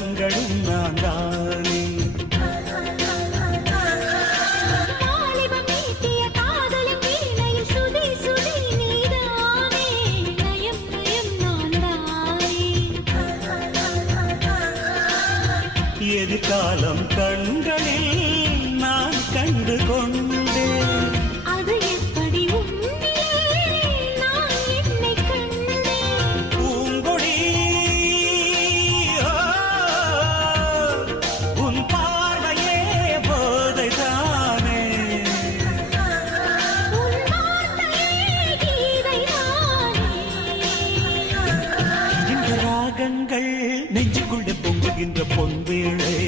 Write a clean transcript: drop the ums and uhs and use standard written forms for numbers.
கண்களும் நான் தானே. எதிர்காலம் கண்களில் நான் கண்டு கொண்டேன். அது எப்படி நான் என்னை கண்டேன். பூங்கொடி உன் பார்வையே போதைதானே. உன் வார்த்தையே கீதைதானே. இந்த ராகங்கள் நெஞ்சுக்குள்ளே பொங்குகின்ற பொன்வேளை